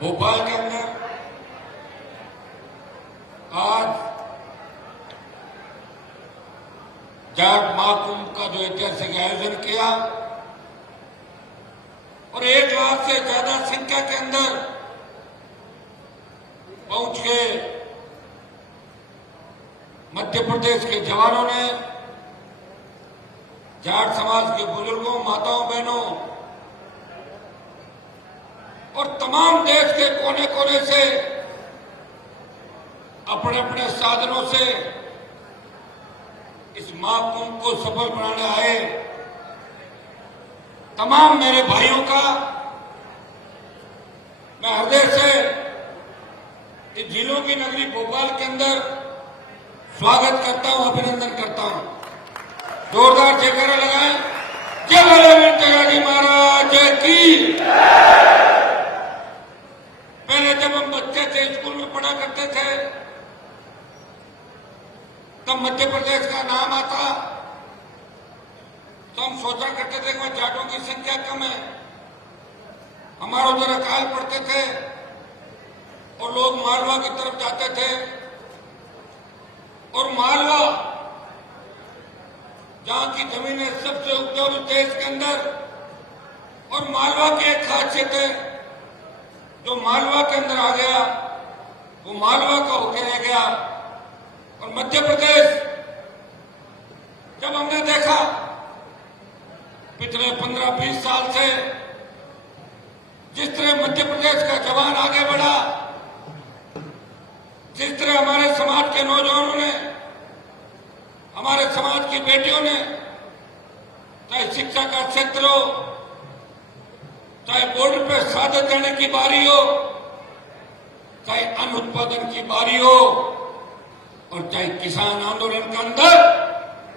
भोपाल के अंदर आज जाट महाकुंभ का जो ऐतिहासिक आयोजन किया और 1 लाख से ज्यादा संख्या के अंदर पहुंच के मध्य प्रदेश के जवानों ने जाट समाज के बुजुर्गों, माताओं, बहनों और तमाम देश के कोने कोने से अपने अपने साधनों से इस महाकुंभ को सफल बनाने आए तमाम मेरे भाइयों का मैं हृदय से इस झीलों की नगरी भोपाल के अंदर स्वागत करता हूं, अभिनंदन करता हूं। जोरदार जयकारा लगाएं। जय बोले जगाजी महाराज की। पहले जब हम बच्चे थे, स्कूल में पढ़ा करते थे, तब मध्य प्रदेश का नाम आता तो हम सोचा करते थे कि जाटों की संख्या कम है। हमारे उधर अकाल पड़ते थे और लोग मालवा की तरफ जाते थे और मालवा जहां की जमीनें सबसे उपजाऊ देश के अंदर, और मालवा की एक खासियत है, जो मालवा के अंदर आ गया वो मालवा का होकर रह गया। और मध्य प्रदेश जब हमने देखा पिछले 15-20 साल से जिस तरह मध्य प्रदेश का जवान आगे बढ़ा, जिस तरह हमारे समाज के नौजवानों ने, हमारे समाज की बेटियों ने, चाहे शिक्षा का क्षेत्र हो, चाहे बॉर्डर पर शहादत देने की बारी हो, चाहे अन्न उत्पादन की बारी हो, और चाहे किसान आंदोलन के अंदर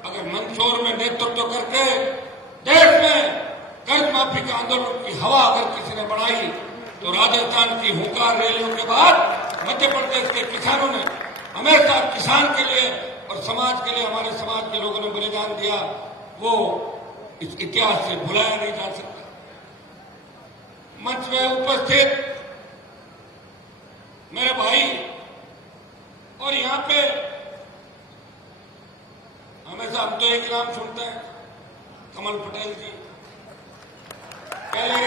अगर मंदसौर में नेतृत्व करके देश में कर्ज माफी के आंदोलन की हवा अगर किसी ने बढ़ाई, तो राजस्थान की हुंकार रैलियों के बाद मध्य प्रदेश के किसानों ने हमेशा किसान के लिए और समाज के लिए, हमारे समाज के लोगों ने बलिदान दिया, वो इस इतिहास से भुलाया नहीं जा सकता। मंच में उपस्थित मेरे भाई, और यहां पे हमेशा हम तो एक नाम सुनते हैं, कमल पटेल जी। पहले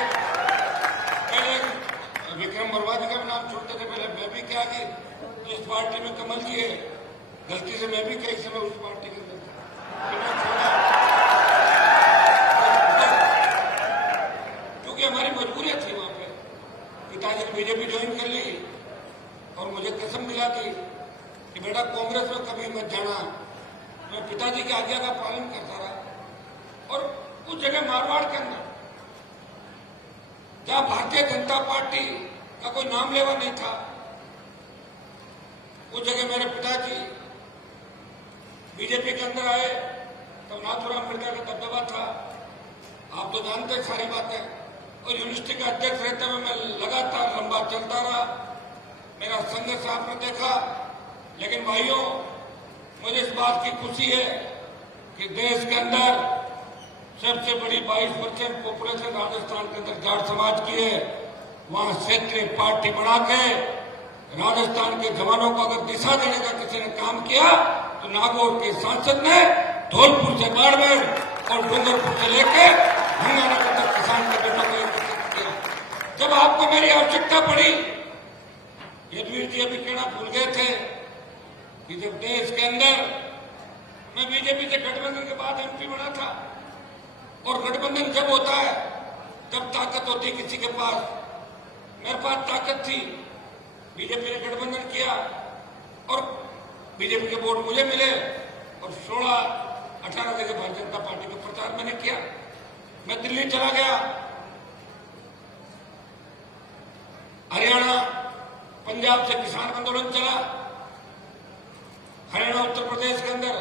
विक्रम वर्मा जी का भी नाम सुनते थे, पहले मैं भी क्या कि इस पार्टी में कमल जी है, गलती से मैं भी कई समय उस पार्टी के अंदर क्योंकि हमारी मजबूरियां थी वहां पे। पिताजी ने बीजेपी ज्वाइन कर ली और मुझे कसम दिला दी कि बेटा कांग्रेस में कभी मत जाना। मैं पिताजी की आज्ञा का पालन करता रहा। और उस जगह मारवाड़ के अंदर जहां भारतीय जनता पार्टी का कोई नाम लेवा नहीं था, उस जगह मेरे पिताजी बीजेपी के अंदर आए तो नाथूराम मिर्जा का दबदबा था। आप तो जानते हैं सारी बातें। और यूनिवर्सिटी का अध्यक्ष रहते हुए मैं लगातार लंबा चलता रहा। मेरा संघर्ष आपने देखा। लेकिन भाइयों, मुझे इस बात की खुशी है कि देश के अंदर सबसे बड़ी 22% पॉपुलेशन राजस्थान के अंदर जाट समाज की है। वहां क्षेत्रीय पार्टी बना के राजस्थान के जवानों को अगर दिशा देने का किसी ने काम किया तो नागौर के सांसद ने धौलपुर से बाड़मेर और डूंगरपुर से लेकर गंगानगर तक किसान के बेटों को एकत्रित किया। जब आपको मेरी आवश्यकता पड़ी, यदुवीर जी अभी कहना भूल गए थे कि जब देश के अंदर मैं बीजेपी से गठबंधन के बाद एमपी बना था, और गठबंधन जब होता है तब ताकत होती है किसी के पास। मेरे पास ताकत थी, बीजेपी ने गठबंधन किया और बीजेपी के वोट मुझे मिले और 16-18 जगह भारतीय जनता पार्टी का प्रचार मैंने किया। मैं दिल्ली चला गया, हरियाणा, पंजाब से किसान आंदोलन चला, हरियाणा, उत्तर प्रदेश के अंदर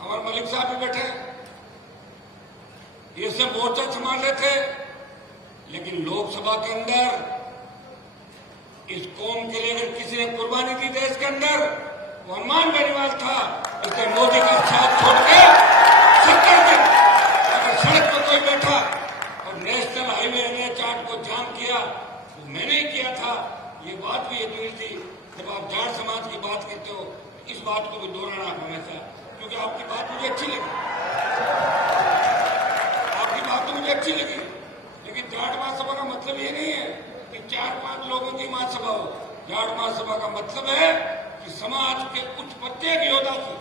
हमारे मलिक साहब भी बैठे, ये सब मोर्चा संभाल रहे थे। लेकिन लोकसभा के अंदर इस कौम के लिए अगर किसी ने कुर्बानी दी देश के अंदर, वो हनुमान बेनीवाल था। इसलिए मोदी का साथ छोड़ के 70 दिन अगर सड़क पर कोई बैठा और नेशनल हाईवे NH8 को जाम किया, वो मैंने ही किया था। ये बात भी अधूरी थी। जब आप जाट समाज की बात करते हो इस बात को भी दोहराना आप हमेशा, क्योंकि आपकी बात मुझे अच्छी लगी, आपकी बात तो मुझे अच्छी लगी, लेकिन जाट महासभा का मतलब ये नहीं है कि 4-5 लोगों की महासभा हो। जाट महासभा का मतलब है कि समाज के कुछ प्रत्येक योद्धा की,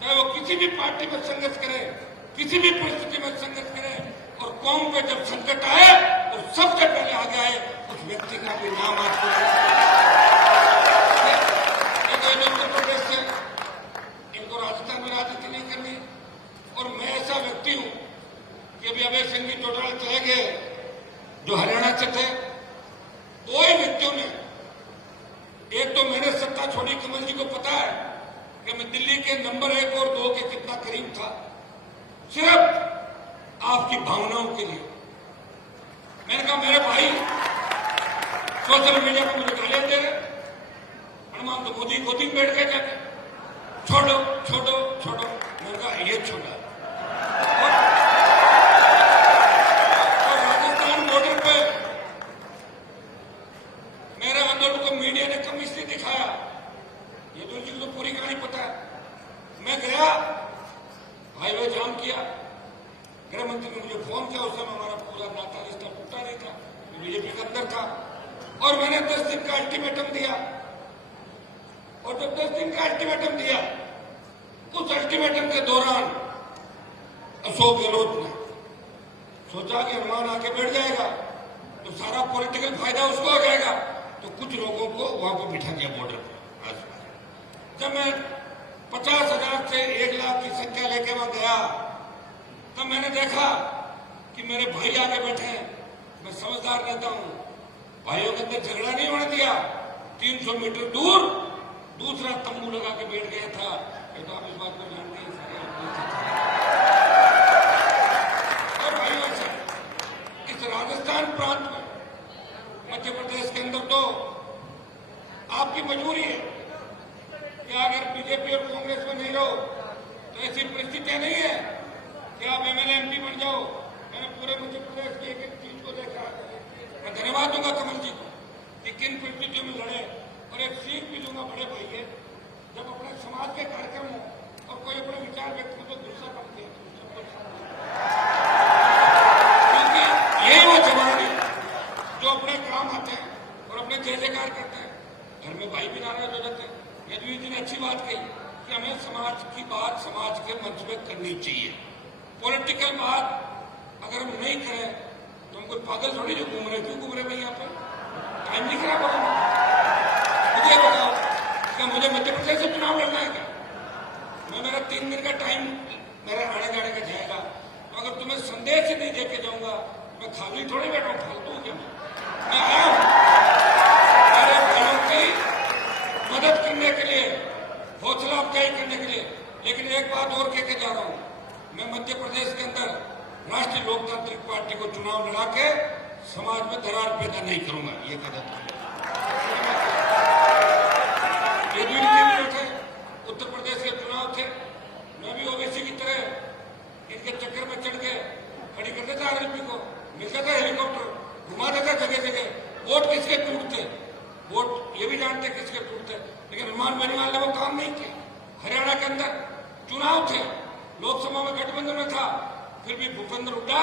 चाहे वो किसी भी पार्टी में संघर्ष करे, किसी भी परिस्थिति में संघर्ष करे, और कौम पे जब संकट आए तो सबसे पहले आगे आए उस व्यक्ति का भी नाम आपको उत्तर प्रदेश से, इनको राजस्थान में राजनीति नहीं करनी। और मैं ऐसा व्यक्ति हूं कि अभी अभय सिंह भी चौटाला चले गए जो हरियाणा से थे। दो ही व्यक्तियों ने, एक तो मैंने सत्ता छोड़ी, कमल जी को पता है कि मैं दिल्ली के नंबर 1 और 2 के कितना करीब था, सिर्फ आपकी भावनाओं के लिए। मैंने कहा मेरे भाई सोशल मीडिया पर मुझे गालियां दे रहे, हनुमान तो मोदी गोदी में बैठ के जाके छोड़ो छोड़ो छोड़ो। मैंने कहा ये छोड़ा। और राजस्थान बॉर्डर पे मेरे आंदोलन को मीडिया ने कम इसलिए दिखाया, ये तो जिनको पूरी कहानी पता है। मैं गया, हाईवे जाम किया, गृह मंत्री ने मुझे फोन किया, उस समय हमारा पूरा नाता रिश्ता टूटा नहीं था, बीजेपी के अंदर था, और मैंने 10 दिन का अल्टीमेटम दिया। और जब 10 दिन का अल्टीमेटम दिया, उस अल्टीमेटम के दौरान अशोक गहलोत ने सोचा कि हनुमान आके बैठ जाएगा तो सारा पॉलिटिकल फायदा उसको हो जाएगा, तो कुछ लोगों को वहां पर बिठा दिया बॉर्डर पर। जब मैं 50,000 से 1 लाख की संख्या लेके वहां गया, तब मैंने देखा कि मेरे भाई आगे बैठे हैं। मैं समझदार रहता हूं, भाइयों के अंदर झगड़ा नहीं होने दिया। 300 मीटर दूर दूसरा तंबू लगा के बैठ गया था। तो आप इस बात को जानते हैं और भाइयों से इस राजस्थान प्रांत में, मध्य प्रदेश के अंदर तो आपकी मजबूरी है कि अगर बीजेपी और कांग्रेस में नहीं रहो तो ऐसी परिस्थितियां नहीं है कि आप एमएलए एमपी बन जाओ। मैंने पूरे मध्य प्रदेश की एक चीज को देखा। मैं धन्यवाद दूंगा कमल जी को कि किन परिस्थितियों में लड़े, और एक सीख भी दूंगा बड़े भाई है, जब अपने समाज के कार्यक्रम हो और कोई अपने विचार व्यक्त करे तो गुस्सा कम किया, क्योंकि यही वो जवान है जो अपने काम आते हैं और अपने जय जयकार करते हैं। घर में भाई भी नाराज हो जाते हैं। यदुवीर जी ने अच्छी बात कही कि हमें समाज की बात समाज के मंच में करनी चाहिए। पॉलिटिकल बात अगर हम नहीं करें तो हम कोई पागल थोड़ी जो घूम रहे, क्यों घूम रहे भाई यहाँ पे? टाइम नहीं खराब होगा। मुझे बताओ क्या मुझे मध्य प्रदेश से चुनाव लड़ना है क्या? मेरा 3 दिन का टाइम मेरे आने जाने का जाएगा, तो अगर तुम्हें संदेश ही नहीं देके जाऊंगा मैं खाली थोड़ी बैठा, फालतू क्या? मैं आया हूं मेरे भाइयों की मदद करने के लिए, हौसला अफजाई करने के लिए। लेकिन एक बात और कहकर जा रहा हूं, मैं मध्य प्रदेश के अंदर राष्ट्रीय लोकतांत्रिक पार्टी को चुनाव लड़ा के समाज में दरार पैदा नहीं करूंगा। ये गलत है। ये भी थे, उत्तर प्रदेश के चुनाव थे, मैं भी ओबीसी की तरह इनके चक्कर में चढ़ के खड़ी कर देता आदमी को, मिलता था हेलीकॉप्टर, घुमा देता जगह जगह। वोट किसके टूटते, वोट ये भी जानते किसके टूटते, लेकिन हनुमान बेनीवाल ने वो काम नहीं किया। हरियाणा के अंदर चुनाव थे, लोकसभा में गठबंधन में था, फिर भी भूपेंद्र हुड्डा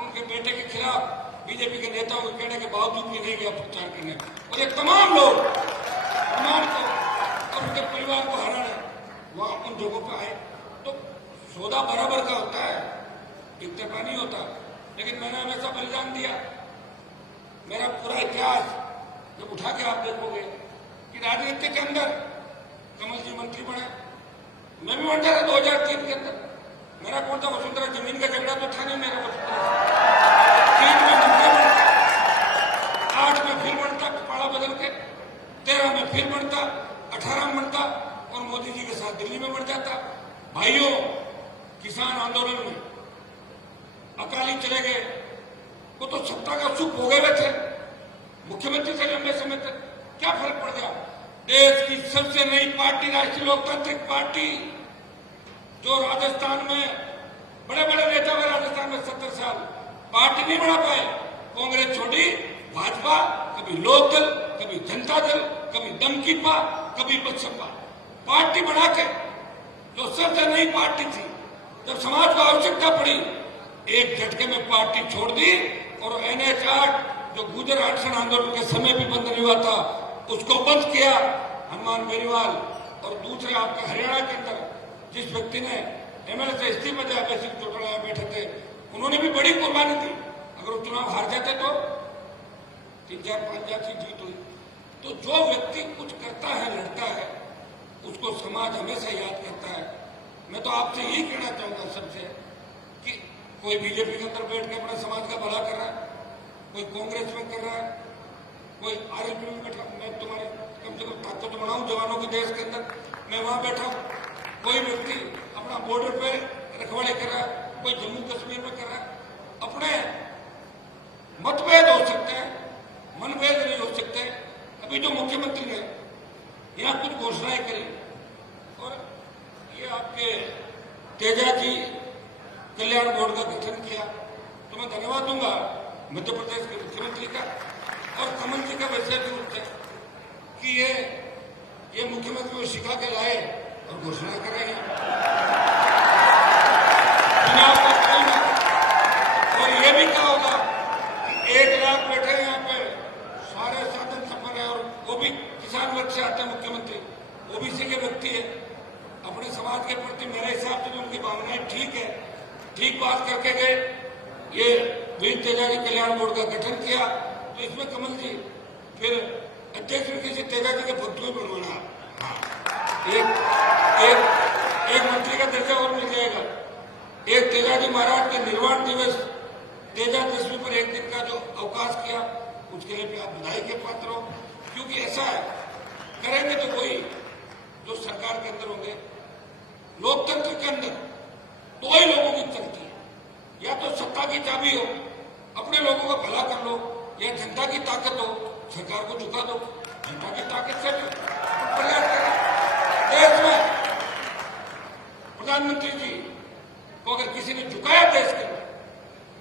उनके बेटे के खिलाफ बीजेपी के नेताओं के कहने के बावजूद भी नहीं गया प्रचार करने, और ये तमाम लोग हनुमान को और उनके परिवार को हराने वहां उन जगहों पर आए। तो सौदा बराबर का होता है, एक तरफा नहीं होता। लेकिन मैंने हमेशा बलिदान दिया। मेरा पूरा इतिहास जब उठा के आप देखोगे कि राजनीति के अंदर कमल जी मंत्री बने, मैं भी बन जाता 2003 के अंदर। मेरा कौन था वसुंधरा, जमीन का झगड़ा तो था नहीं मेरा वसुंधरा। 3 में मंत्री बनता, 8 में फिर बनता पाड़ा बदल के, 13 में फिर बनता, 18 में बनता और मोदी जी के साथ दिल्ली में बढ़ जाता। भाइयों, किसान आंदोलन में अकाली चले गए, वो तो सत्ता का सुख भोगे हुए थे, मुख्यमंत्री से लंबे समय तक क्या फर्क पड़ गया? देश की सबसे नई पार्टी राष्ट्रीय लोकतांत्रिक पार्टी, जो राजस्थान में बड़े बड़े नेता हुए, राजस्थान में 70 साल पार्टी नहीं बना पाए, कांग्रेस छोड़ी, भाजपा, कभी लोकदल, कभी कभी जनता दल, कभी दमकीपा, कभी बसपा, पार्टी बना के जो सबसे नई पार्टी थी, जब समाज को आवश्यकता पड़ी एक झटके में पार्टी छोड़ दी और NH 8 जो गुजर अड़चन आंदोलन के समय भी बंद नहीं हुआ था उसको बंद किया हनुमान बेनीवाल। और दूसरे आपके हरियाणा के अंदर जिस व्यक्ति ने MLA से इस्तीफा दिया, बेसिक चौटाला बैठे थे, उन्होंने भी बड़ी कुर्बानी दी। अगर वो चुनाव हार जाते तो 3-4-5 जीत हुई। तो जो व्यक्ति कुछ करता है, लड़ता है, उसको समाज हमेशा याद करता है। मैं तो आपसे यही कहना चाहूंगा सबसे कि कोई बीजेपी के अंदर बैठ के अपने समाज का भला कर रहा है, कोई कांग्रेस में कर रहा है, कोई RLP में बैठा, मैं तुम्हारे कम से कम ताकत बनाऊं जवानों के देश के अंदर, मैं वहां बैठा हूं। कोई व्यक्ति अपना बॉर्डर पे रखवाले कर रहा है, कोई जम्मू कश्मीर में कर रहा है। अपने मतभेद हो सकते हैं, मनभेद नहीं हो सकते। अभी जो मुख्यमंत्री ने यहाँ कुछ घोषणाएं करी और ये आपके तेजा जी कल्याण बोर्ड का गठन किया, तो मैं धन्यवाद दूंगा मध्य प्रदेश के मुख्यमंत्री का और कमल जी का विशेष रूप से कि ये मुख्यमंत्री को सिखा के लाए और घोषणा करेंगे चुनाव का कोई ना। और ये भी कहा होगा कि 1 लाख बैठे यहाँ पे, सारे साधन संपन्न है और वो भी किसान वर्ग से आते हैं मुख्यमंत्री, OBC के व्यक्ति है। अपने समाज के प्रति मेरे हिसाब से उनकी भावनाएं ठीक है, ठीक बात करके गए। ये वीर तेजा जी कल्याण बोर्ड का गठन किया, तो इसमें कमल जी फिर अध्यक्ष किसी तेजा जी के भक्त में बनवाना, एक मंत्री का दर्जा और मिल जाएगा। एक तेजा जी महाराज के निर्वाण दिवस, तेजा दशमी पर एक दिन का जो अवकाश किया, उसके लिए भी आप बधाई के पात्र हो। क्योंकि ऐसा है, करेंगे तो कोई जो सरकार के अंदर होंगे, लोकतंत्र के अंदर दो ही लोगों की चलती है, या तो सत्ता की चाबी हो, अपने लोगों का भला कर लो, या जनता की ताकत हो, सरकार को झुका दो। जनता की ताकत से प्रयास करें। देश में प्रधानमंत्री जी को अगर किसी ने झुकाया देश के लिए,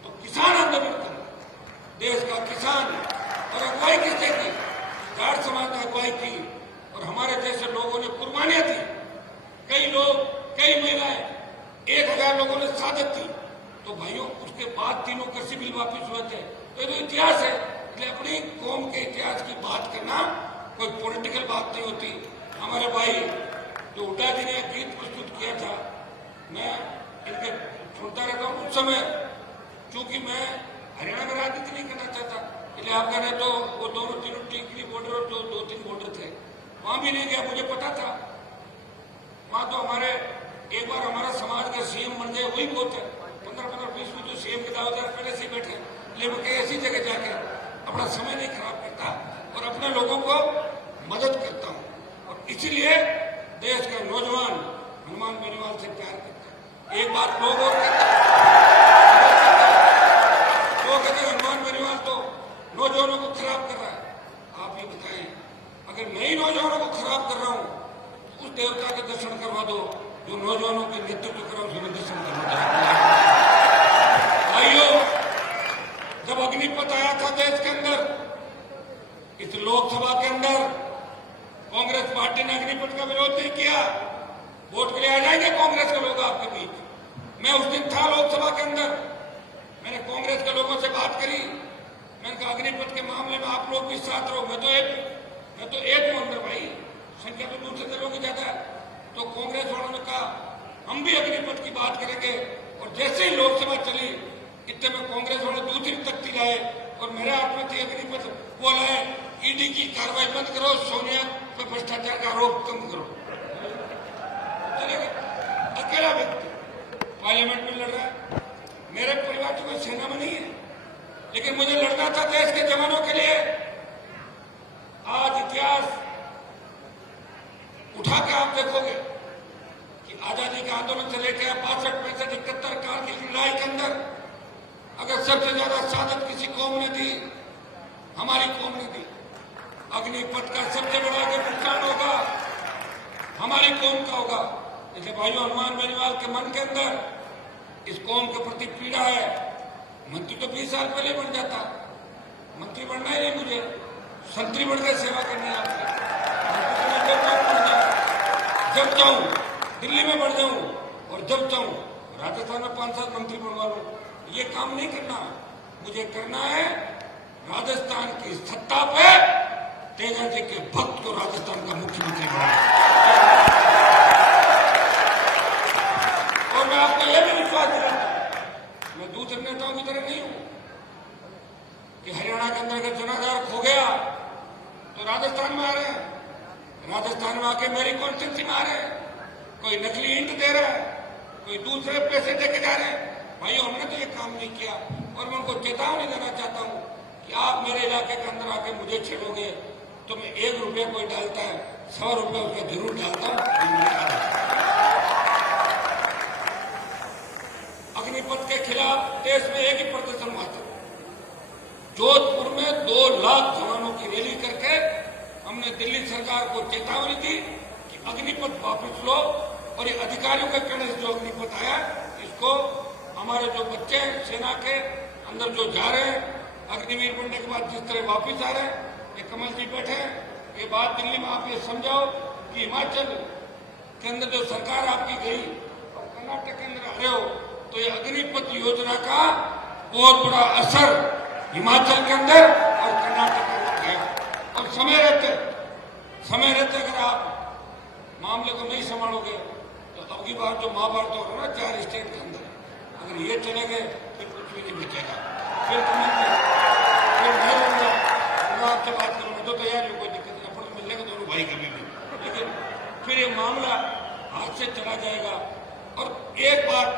तो किसान आंदोलन करना, देश का किसान और अगुवाई किसने की, जाट समाज ने अगुवाई की और हमारे जैसे लोगों ने कुर्बानियां दी। कई लोग, कई महिलाएं, 1000 लोगों ने शहादत दी। तो भाइयों, उसके बाद 3 कृषि बिल वापिस हुए थे। तो ये तो इतिहास है, इसलिए अपनी कौम के इतिहास की बात करना कोई पॉलिटिकल बात नहीं होती। हमारे भाई जो हुड्डा जी ने गीत प्रस्तुत किया था, मैं इनके सुनता रहता हूँ। उस समय चूंकि मैं हरियाणा में राजनीति नहीं करना चाहता, इसलिए आप कह रहे तो वो दोनों तीनों टीकरी बॉर्डर और जो 2-3 बॉर्डर थे, वहां भी नहीं गया। मुझे पता था वहां तो हमारे एक बार हमारा समाज के CM बन गए, वही बहुत है। 15-20 में जो CM के दावेदार पहले से बैठे, लेकिन मैं कहीं ऐसी जगह जाके अपना समय नहीं खराब करता और अपने लोगों को मदद करता हूं। और इसीलिए देश का नौजवान हनुमान बेनीवाल से प्यार करता है। एक बात लोग और कहते हैं हनुमान बेनीवाल तो नौजवानों को खराब कर रहा है। आप ये बताएं, अगर मैं ही नौजवानों को खराब कर रहा हूं, उस देवता के दर्शन करवा दो जो नौजवानों के नेतृत्व कर रहा हूं, उसे दर्शन करवा दो। भाइयों, जब अग्निपथ आया था देश के अंदर, इस लोकसभा के अंदर कांग्रेस पार्टी ने अग्निपथ का विरोध नहीं किया। वोट के लिए आ जाएंगे कांग्रेस के लोग आपके बीच। मैं उस दिन था लोकसभा के अंदर, मैंने कांग्रेस के लोगों से बात करी। मैंने कहा अग्निपथ के मामले में आप लोग भी साथ रहो। मैं तो एक हूं अंदर भाई, संख्या तो दूसरे दलों की ज्यादा है। तो कांग्रेस वालों ने कहा हम भी अग्निपथ की बात करेंगे। और जैसे ही लोकसभा चली, इतने में कांग्रेस वाले दूसरी तख्ती लाए और मेरे हाथ में थी अग्निपथ। वो लाए, ED की कार्रवाई बंद करो, सोनिया पर भ्रष्टाचार का आरोप कम करो। चले गए। अकेला व्यक्ति पार्लियामेंट में लड़ रहा है। मेरे परिवार की कोई सेना में नहीं है, लेकिन मुझे लड़ना था देश के जवानों के लिए। आज इतिहास उठा के आप देखोगे कि आजादी के आंदोलन से लेकर 62-65-71 कारगिल की लड़ाई के अंदर अगर सबसे ज्यादा शहादत किसी कौम ने दी, हमारी कौम ने दी। अग्निपथ का सबसे बड़ा अगर नुकसान होगा, हमारी कौम का होगा। इसलिए भाइयों, हनुमान बेनीवाल के मन के अंदर इस कौम के प्रति पीड़ा है। मंत्री तो 20 साल पहले बन जाता, मंत्री बनना ही नहीं मुझे। संतरी बढ़कर सेवा करनी है आपकी। जब चाहूं दिल्ली में बढ़ जाऊं और जब चाहूं राजस्थान में 5-7 मंत्री बनवा लूं, ये काम नहीं करना। मुझे करना है राजस्थान की सत्ता पे तेजा जी के भक्त को राजस्थान का मुख्यमंत्री बनाना। और मैं आपको यह भी विश्वास दिलाता हूं, मैं दूसरे नेताओं की तरह नहीं हूं कि हरियाणा के अंदर अगर जनाधार खो गया तो राजस्थान में आ रहे हैं, राजस्थान में आके मेरी कॉन्स्टिट्यूंसी में आ रहे हैं, कोई नकली ईंट दे रहा है, कोई दूसरे पैसे देके जा रहे हैं। भाइयों, हमने तो ये काम नहीं किया और मैं उनको चेतावनी देना चाहता हूं कि आप मेरे इलाके के अंदर आके मुझे छेड़ोगे तो मैं 1 रुपया कोई डालता है 100 रुपया उसका जरूर डालता हूं। अग्निपथ के खिलाफ देश में एक ही प्रदर्शन हुआ था। जोधपुर में 2 लाख जवानों की रैली करके हमने दिल्ली सरकार को चेतावनी दी कि अग्निपथ वापस लो और ये अधिकारियों के कहने से जो अग्निपथ आया इसको हमारे जो बच्चे हैं सेना के अंदर जो जा रहे हैं अग्निवीर बनने के बाद जिस तरह वापस आ रहे हैं, ये कमल जी बैठे हैं, ये बात दिल्ली में आप ये समझाओ कि हिमाचल के अंदर जो सरकार आपकी गई और कर्नाटक के अंदर आ रहे हो तो ये अग्निपथ योजना का बहुत बड़ा असर हिमाचल के अंदर और कर्नाटक के अंदर है। और समय रहते अगर आप मामले को नहीं संभालोगे तो अब की बार जो महाभारत हो रहा है ना 4 स्टेट के अंदर, अगर ये चले गए फिर कुछ भी नहीं बचेगा। फिर मैं आपसे बात करूंगा तो तैयार हो, कोई दिक्कत नहीं, अपन मिलने का दोनों भाई कर लेंगे, लेकिन फिर ये मामला हाथ से चला जाएगा। और एक बात,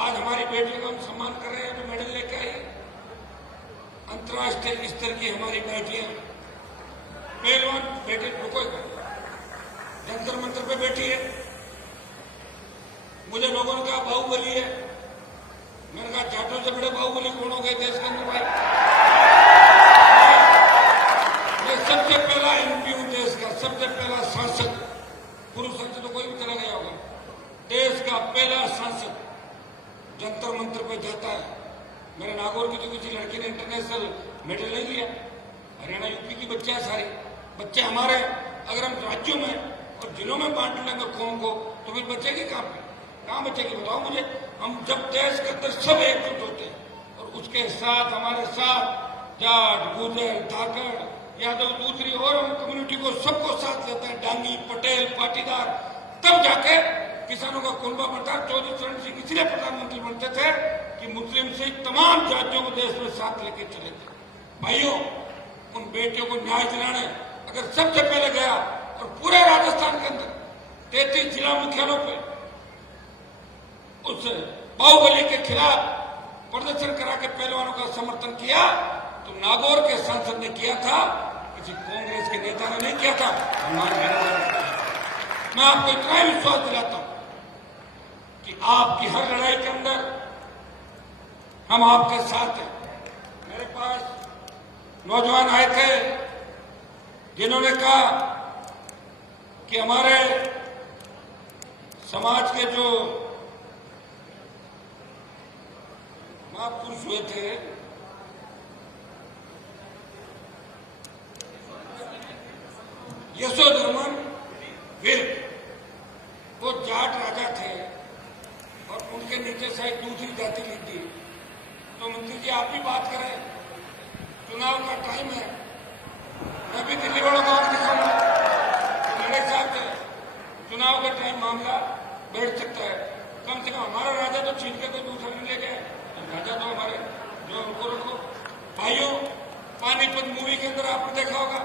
आज हमारी बेटियों का हम सम्मान कर रहे हैं, जो मेडल लेके आई, अंतर्राष्ट्रीय स्तर की हमारी बेटियां, पहलवान बेटे रुको, जंतर मंत्र पे बैठी है। मुझे लोगों ने कहा बाहुबली है, मैंने कहा जाटों से बड़े बाहुबली कौन हो गए देश के अंदर भाई। मैं सबसे पहला एमपी हूं देश का, सबसे पहला सांसद, पूर्व सांसद तो कोई भी चला गया होगा, देश का पहला सांसद जंतर मंत्र पे जाता है। मेरे नागौर की तो किसी लड़की ने इंटरनेशनल मेडल नहीं लिया। हरियाणा यूपी की बच्चे हैं, सारे बच्चे हमारे। अगर हम राज्यों में और जिलों में बांट लेंगे कौम को तो फिर बचेगी कहाँ बचेगी बताओ मुझे। हम जब देश के अंदर सब एकजुट होते हैं और उसके साथ हमारे साथ जाट, गुर्जर, धाकड़, यादव, दूसरी और हम कम्युनिटी को सबको साथ लेते हैं, डांगी, पटेल, पाटीदार, तब जाके किसानों का कुनबा बढ़ता। चौधरी चरण सिंह इसलिए प्रधानमंत्री बनते थे कि मुस्लिम से तमाम जातियों को देश में साथ लेके चले थे। भाइयों, उन बेटियों को न्याय दिलाने अगर सबसे पहले गया और पूरे राजस्थान के अंदर 33 जिला मुख्यालयों पे उस बाहुबली के खिलाफ प्रदर्शन करा के पहलवानों का समर्थन किया तो नागौर के सांसद ने किया था, किसी कांग्रेस के नेता ने नहीं किया था। मैं आपको इतना विश्वास दिलाता हूं कि आपकी हर लड़ाई के अंदर हम आपके साथ हैं। मेरे पास नौजवान आए थे जिन्होंने कहा कि हमारे समाज के जो महापुरुष हुए थे, यशोधर्मन वीर, वो जाट राजा थे और उनके नीचे शायद दूसरी जाति लिख दी। तो मंत्री जी आप भी बात करें, चुनाव का टाइम है, मैं भी दिल्ली वालों को दिखाऊंगा तो मेरे हिसाब से चुनाव का टाइम मामला बैठ सकता है। कम से कम हमारा राजा तो छीन के कोई दूसरा नहीं ले गए, राजा तो हमारे जो उनको रखो। भाइयों, पानीपत मूवी के अंदर आपने देखा होगा,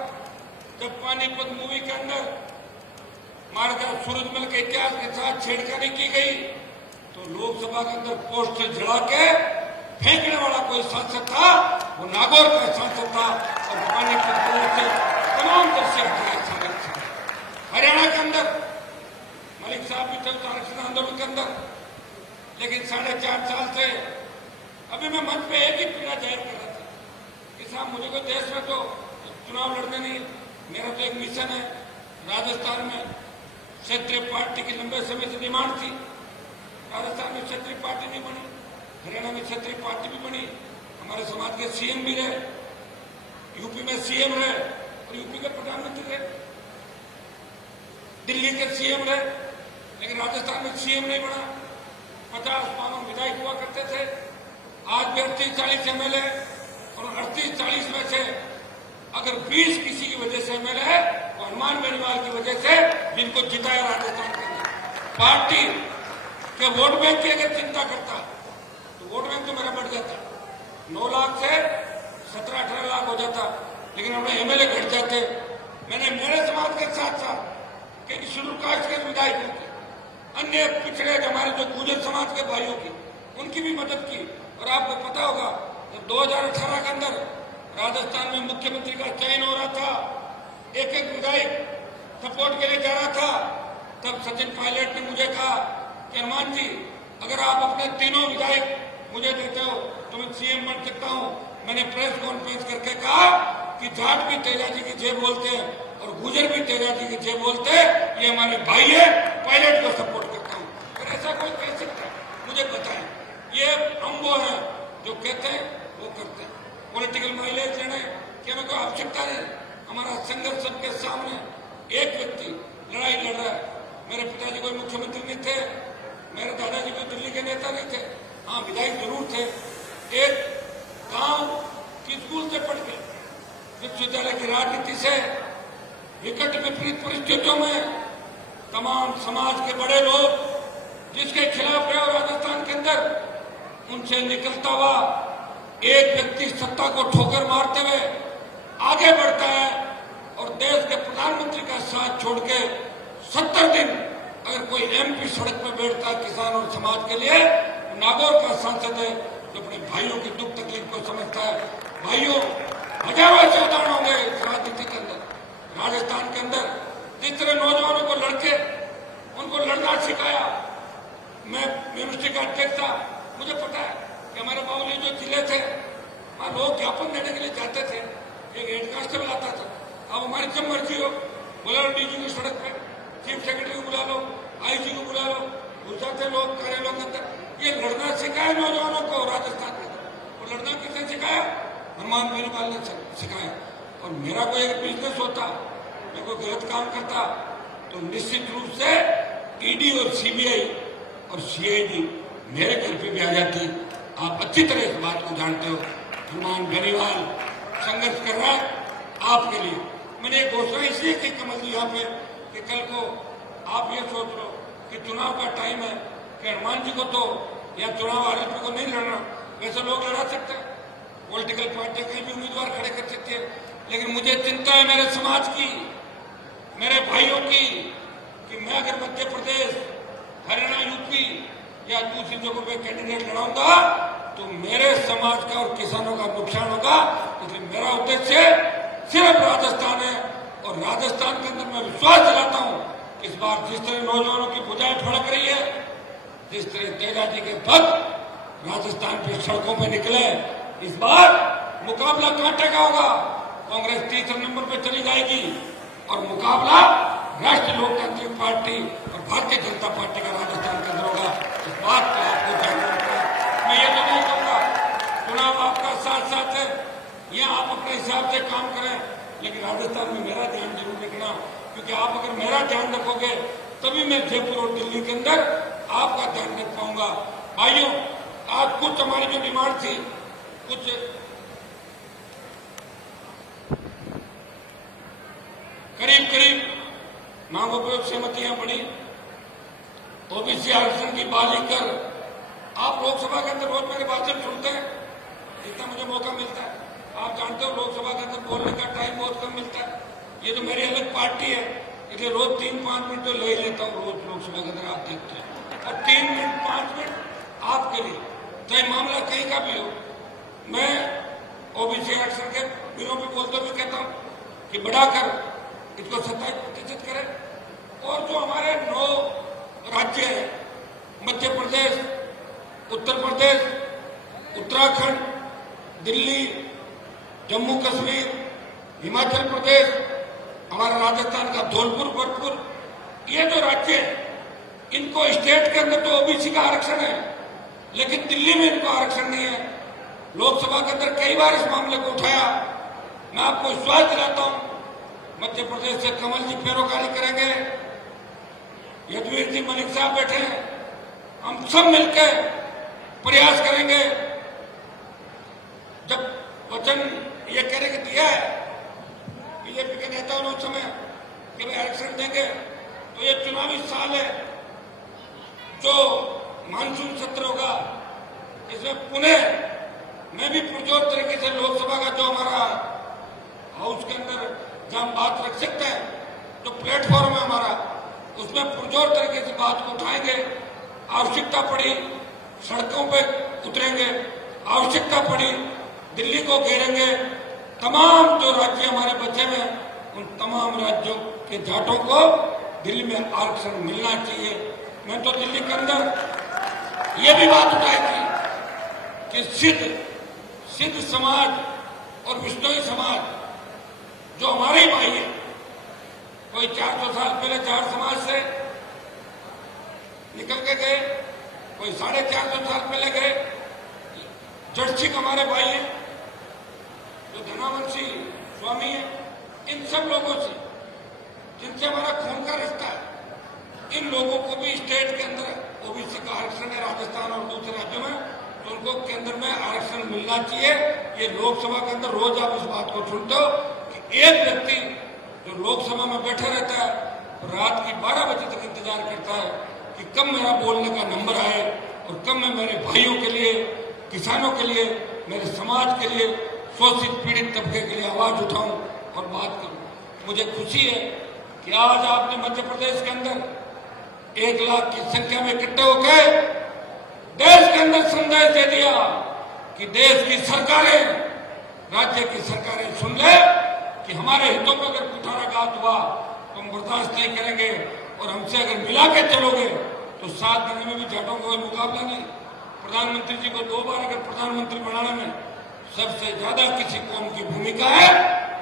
जब पानीपत मूवी के अंदर महाराजा सूरजमल के इतिहास के साथ छेड़खानी की गई तो लोकसभा के अंदर पोस्ट से जला के फेंकने वाला कोई सांसद था, वो नागौर का सांसद था और पानीपत मूवी से तमाम दर्शक हरियाणा के अंदर मलिक साहब भी थे आरक्षण आंदोलन के अंदर, लेकिन 4.5 साल से अभी मैं मंच पे एक ही पीड़ा जाहिर कर रहा था कि साहब मुझे कोई देश में तो चुनाव लड़ने नहीं, मेरा तो एक मिशन है। राजस्थान में क्षेत्रीय पार्टी की लंबे समय से डिमांड थी, राजस्थान में क्षेत्रीय पार्टी नहीं बनी, हरियाणा में क्षेत्रीय पार्टी भी बनी, हमारे समाज के सीएम भी रहे, यूपी में सीएम रहे और यूपी के प्रधानमंत्री रहे, दिल्ली के सीएम रहे, लेकिन राजस्थान में सीएम नहीं बना। 50-52 विधायक हुआ करते थे, आज भी 38-40 एमएलए, और 38-40 में से अगर 20 किसी की वजह से एमएलए है तो हनुमान बेनीवाल की वजह से, जिनको जिताया राजस्थान के अंदर। पार्टी के वोट बैंक की अगर चिंता करता तो वोट बैंक तो मेरा बढ़ जाता, 9 लाख से 17-18 लाख हो जाता, लेकिन हमें एमएलए घट जाते। मैंने मेरे समाज के साथ साथ कई शेड्यूल कास्ट के विधायकों की, अन्य पिछड़े हमारे जो गुर्जर समाज के भाइयों की, उनकी भी मदद की। और आपको पता होगा जब 2018 के अंदर राजस्थान में मुख्यमंत्री का चयन हो रहा था, एक विधायक सपोर्ट के लिए जा रहा था, तब सचिन पायलट ने मुझे कहा कि हनुमान जी, अगर आप अपने तीनों विधायक मुझे देते हो तो मैं सीएम बन सकता हूं। मैंने प्रेस कॉन्फ्रेंस करके कहा कि जाट भी तेजा जी की जय बोलते हैं और गुर्जर भी तेजा जी की जय बोलते हैं, ये हमारे भाई है, पायलट को सपोर्ट करता हूं। अगर ऐसा कोई कह सकता है मुझे बताएं। ये हम वो हैं जो कहते हैं वो करते हैं। पॉलिटिकल माइलेज लेने की हमें कोई आवश्यकता नहीं। हमारा संघर्ष सबके सामने, एक व्यक्ति लड़ाई लड़ रहा है। मेरे पिताजी कोई मुख्यमंत्री नहीं थे, मेरे दादाजी कोई दिल्ली के नेता नहीं थे, हाँ विधायक जरूर थे। एक गांव की स्कूल से पढ़ के विश्वविद्यालय की राजनीति से विकट विपरीत परिस्थितियों में तमाम समाज के बड़े लोग जिसके खिलाफ रहे राजस्थान के अंदर, उनसे निकलता हुआ एक व्यक्ति सत्ता को ठोकर मारते हुए आगे बढ़ता है और देश के प्रधानमंत्री का साथ छोड़ के 70 दिन अगर कोई एमपी सड़क पर बैठता है किसान और समाज के लिए, नागौर का सांसद है जो अपने भाइयों की दुख तकलीफ को समझता है। भाइयों, हजारों ऐसे उदाहरण होंगे इस राजनीति के अंदर, राजस्थान के अंदर, जिस तरह नौजवानों को लड़के उनको लड़ना सिखाया। मैं यूनिवर्सिटी का अध्यक्ष था, मुझे पता है कि हमारे बाबूजी जो जिले थे वहां लोग ज्ञापन देने के लिए जाते थे, एक हेड कांस्टेबल आता था, अब हमारी जब मर्जी हो बुला लो डीजी की सड़क पे, चीफ सेक्रेटरी को बुला लो, आईजी को बुला लो, घुस जाते लोग कार्यालयों के अंदर। ये लड़ना सिखाया नौजवानों को राजस्थान में, और लड़ना किसने सिखाया? हनुमान बेनीवाल ने सिखाया। और मेरा कोई एक बिजनेस होता, मैं कोई गलत काम करता तो निश्चित रूप से ईडी और सीबीआई और सीआईडी मेरे घर पे भी आ जाती। आप अच्छी तरह इस बात को जानते हो। हनुमान बेनीवाल संघर्ष कर रहा है आपके लिए। मैंने एक घोषणा इसलिए की कमल जी यहाँ पे कि कल को आप ये सोच लो कि चुनाव का टाइम है कि हनुमान जी को तो या चुनाव आरोपी को नहीं लड़ना, वैसे लोग लड़ा सकते हैं, पॉलिटिकल पार्टी कहीं भी उम्मीदवार खड़े कर सकती है, लेकिन मुझे चिंता है मेरे समाज की, मेरे भाइयों की, कि मैं अगर मध्य प्रदेश, हरियाणा, यूपी या दूसरी जगहों पे कैंडिडेट लड़ाऊंगा तो मेरे समाज का और किसानों का नुकसान होगा। इसलिए मेरा उद्देश्य सिर्फ राजस्थान है, और राजस्थान के अंदर मैं विश्वास दिलाता हूं कि इस बार जिस तरह नौजवानों की भुजाएं फड़क रही है, जिस तरह तेजा जी के भक्त राजस्थान की सड़कों पर निकले, इस बार मुकाबला कांटे का होगा। कांग्रेस तीसरे नंबर पर चली जाएगी और मुकाबला राष्ट्रीय लोकतांत्रिक पार्टी और भारतीय जनता पार्टी का राजस्थान के अंदर होगा। इस बात को आपको ध्यान रखना है। मैं ये तो नहीं कहूंगा चुनाव आपका साथ साथ है, या आप अपने हिसाब से काम करें, लेकिन राजस्थान में मेरा ध्यान जरूर रखना, क्योंकि आप अगर मेरा ध्यान रखोगे तभी मैं जयपुर और दिल्ली के अंदर आपका ध्यान रख पाऊंगा। भाइयों, आज कुछ हमारी जो डिमांड थी, कुछ करीब मांगों पर सहमतियां बढ़ी। ओबीसी आरक्षण की बात कर आप लोकसभा के अंदर रोज मेरे भाषण सुनते हैं, जितना मुझे मौका मिलता है। आप जानते हो लोकसभा के अंदर बोलने का टाइम बहुत कम मिलता है। ये तो मेरी अलग पार्टी है, इसलिए रोज 3-5 मिनट तो ले ही लेता हूँ रोज लोकसभा के अंदर, आप देखते हैं। और 3 मिनट 5 मिनट आपके लिए, चाहे मामला कहीं का भी हो। मैं ओबीसी आरक्षण के बिलों में बोलते हुए कहता हूँ कि बढ़ाकर इसको 27% करें, और जो हमारे 9 राज्य हैं, मध्य प्रदेश, उत्तर प्रदेश, उत्तराखंड, दिल्ली, जम्मू कश्मीर, हिमाचल प्रदेश, हमारा राजस्थान का धौलपुर, भरतपुर, ये जो राज्य हैं, इनको स्टेट के अंदर तो ओबीसी का आरक्षण है, लेकिन दिल्ली में इनको आरक्षण नहीं है। लोकसभा के अंदर कई बार इस मामले को उठाया, मैं आपको विश्वास दिलाता हूं, मध्य प्रदेश से कमल जी पैरोकारी करेंगे, यदुवीर जी मलिक साहब बैठे हैं, हम सब मिलकर प्रयास करेंगे। जब वचन ये कहने के दिया है बीजेपी के नेताओं ने उस समय कि वे आरक्षण देंगे, तो ये चुनावी साल है, जो मानसून सत्र होगा इसमें पुनः मैं भी पुरजोर तरीके से लोकसभा का जो हमारा हाउस के अंदर जहां हम बात रख सकते हैं, जो प्लेटफॉर्म है हमारा, उसमें पुरजोर तरीके से बात को उठाएंगे। आवश्यकता पड़ी सड़कों पे उतरेंगे, आवश्यकता पड़ी दिल्ली को घेरेंगे। तमाम जो राज्य हमारे बचे हुए उन तमाम राज्यों के जाटों को दिल्ली में आरक्षण मिलना चाहिए। मैं तो दिल्ली के अंदर ये भी बात उठाई थी कि सिद्ध समाज और विष्णोई समाज जो हमारे ही भाई है, कोई 400 साल पहले जाट समाज से निकल के गए, कोई 450 साल पहले गए, जड़सिक हमारे भाई हैं, जो धनावंशी स्वामी है, इन सब लोगों से जिनसे हमारा खून का रिश्ता है, इन लोगों को भी स्टेट के अंदर ओबीसी का आरक्षण है राजस्थान और दूसरे राज्यों में, तो उनको केंद्र में आरक्षण मिलना चाहिए। ये लोकसभा के अंदर रोज आप इस बात को सुनते हो कि एक व्यक्ति जो लोकसभा में बैठा रहता है रात की 12 बजे तक इंतजार करता है कि कब मेरा बोलने का नंबर आए और कब मैं मेरे भाइयों के लिए, किसानों के लिए, मेरे समाज के लिए, शोषित पीड़ित तबके के लिए आवाज उठाऊं और बात करूं। मुझे खुशी है कि आज आपने मध्य प्रदेश के अंदर 1 लाख की संख्या में इकट्ठे होकर देश के अंदर संदेश दे दिया कि देश की सरकारें, राज्य की सरकारें सुन ले कि हमारे हितों में अगर कुठाराघात हुआ तो हम बर्दाश्त नहीं करेंगे और हमसे अगर मिला के चलोगे तो 7 दिन में भी जाटों को कोई मुकाबला नहीं। प्रधानमंत्री जी को 2 बार अगर प्रधानमंत्री बनाने में सबसे ज्यादा किसी कौम की भूमिका है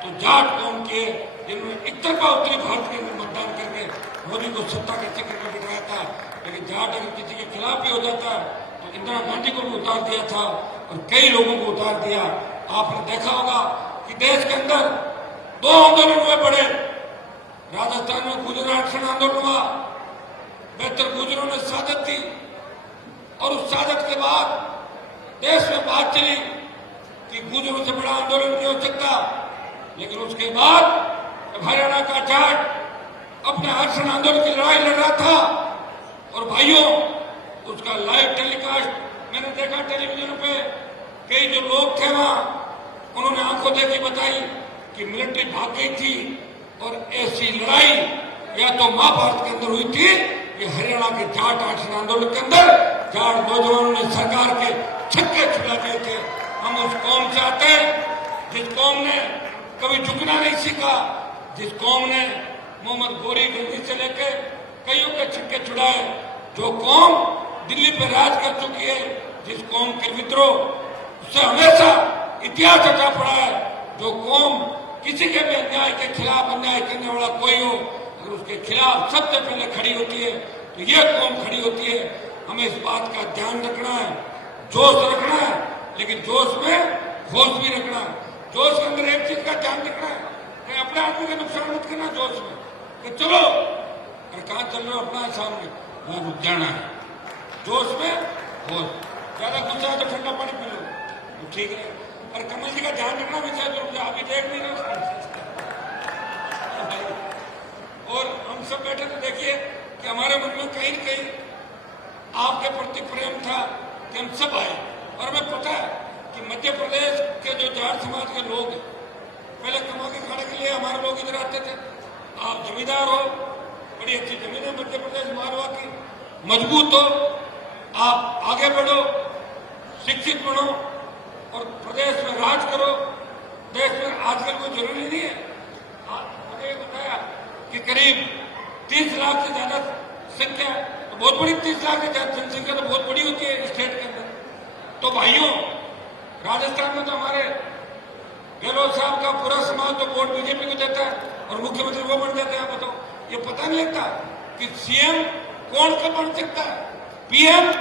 तो जाट कौम की है, जिन्होंने एक तरफा उत्तरी भारत के अंदर मतदान करके मोदी को सत्ता के चक्कर में बिठाया था। लेकिन जाट अगर किसी के खिलाफ भी हो जाता है तो इंदिरा गांधी को भी उतार दिया था और कई लोगों को उतार दिया। आपने देखा होगा कि देश के अंदर 2 आंदोलन हुए बड़े। राजस्थान में गुर्जर आरक्षण आंदोलन हुआ, बेहतर गुर्जरों ने शहादत दी और उस शहादत के बाद देश में बात चली कि गुर्जरों से बड़ा आंदोलन नहीं हो सकता। लेकिन उसके बाद हरियाणा का जाट अपने आरक्षण आंदोलन की लड़ाई लड़ रहा था और भाइयों उसका लाइव टेलीकास्ट मैंने देखा टेलीविजन पे। कई जो लोग थे वहां उन्होंने आंखों देखी बताई कि मिलिट्री भाग गई थी और ऐसी लड़ाई या तो महाभारत के अंदर हुई थी, ये हरियाणा के जाट आरक्षण आंदोलन के अंदर जाट नौजवानों ने सरकार के छक्के छुड़ा दिए थे। हम उस कौम से आते हैं जिस कौम ने कभी झुकना नहीं सीखा, जिस कौम ने मोहम्मद गोरी गंदी से लेकर कईयों के छक्के छुड़ाए, जो कौम दिल्ली पर राज कर चुकी है, जिस कौम के विद्रोह उससे हमेशा इतिहास रचा पड़ा है, जो कौम किसी के भी अन्याय के खिलाफ अन्याय करने वाला कोई हो अगर उसके खिलाफ सबसे पहले खड़ी होती है तो यह कौम खड़ी होती है। हमें इस बात का ध्यान रखना है, जोश रखना है, लेकिन जोश में होश भी रखना है। जोश के अंदर एक चीज का ध्यान रखना है कि अपने आदमी का नुकसान मत करना जोश में कि चलो अरे कहां चल रहे हो अपना सामने वहां रुक जाना है। जोश में होश, ज्यादा गुस्सा है तो ठंडा पानी पी लो तो ठीक है। और कमल जी का ध्यान रखना भी चाहिए, आप ही देख नहीं रहे। और हम सब बैठे तो देखिए कि हमारे मन में कहीं न कहीं आपके प्रति प्रेम था कि हम सब आए। और हमें पता है कि मध्य प्रदेश के जो जाट समाज के लोग पहले कमा के खाने के लिए हमारे लोग इधर आते थे। आप जमींदार हो, बड़ी अच्छी जमीन है मध्य प्रदेश मारवा की, मजबूत हो, आप आगे बढ़ो, शिक्षित बनो और प्रदेश में राज करो। देश में आजकल कोई जरूरी नहीं है। मुझे ये बताया कि करीब 30 लाख से ज्यादा संख्या, तो बहुत बड़ी 30 लाख से ज्यादा जनसंख्या तो बहुत बड़ी होती है स्टेट के अंदर। तो भाइयों राजस्थान में तो हमारे गहलोत साहब का पूरा समाज तो वोट बीजेपी को देता है और मुख्यमंत्री वो बन जाते हैं। बताओ, ये पता नहीं लगता कि सीएम कौन का बन सकता है, पीएम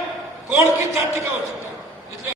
कौन की जाति का हो सकता है।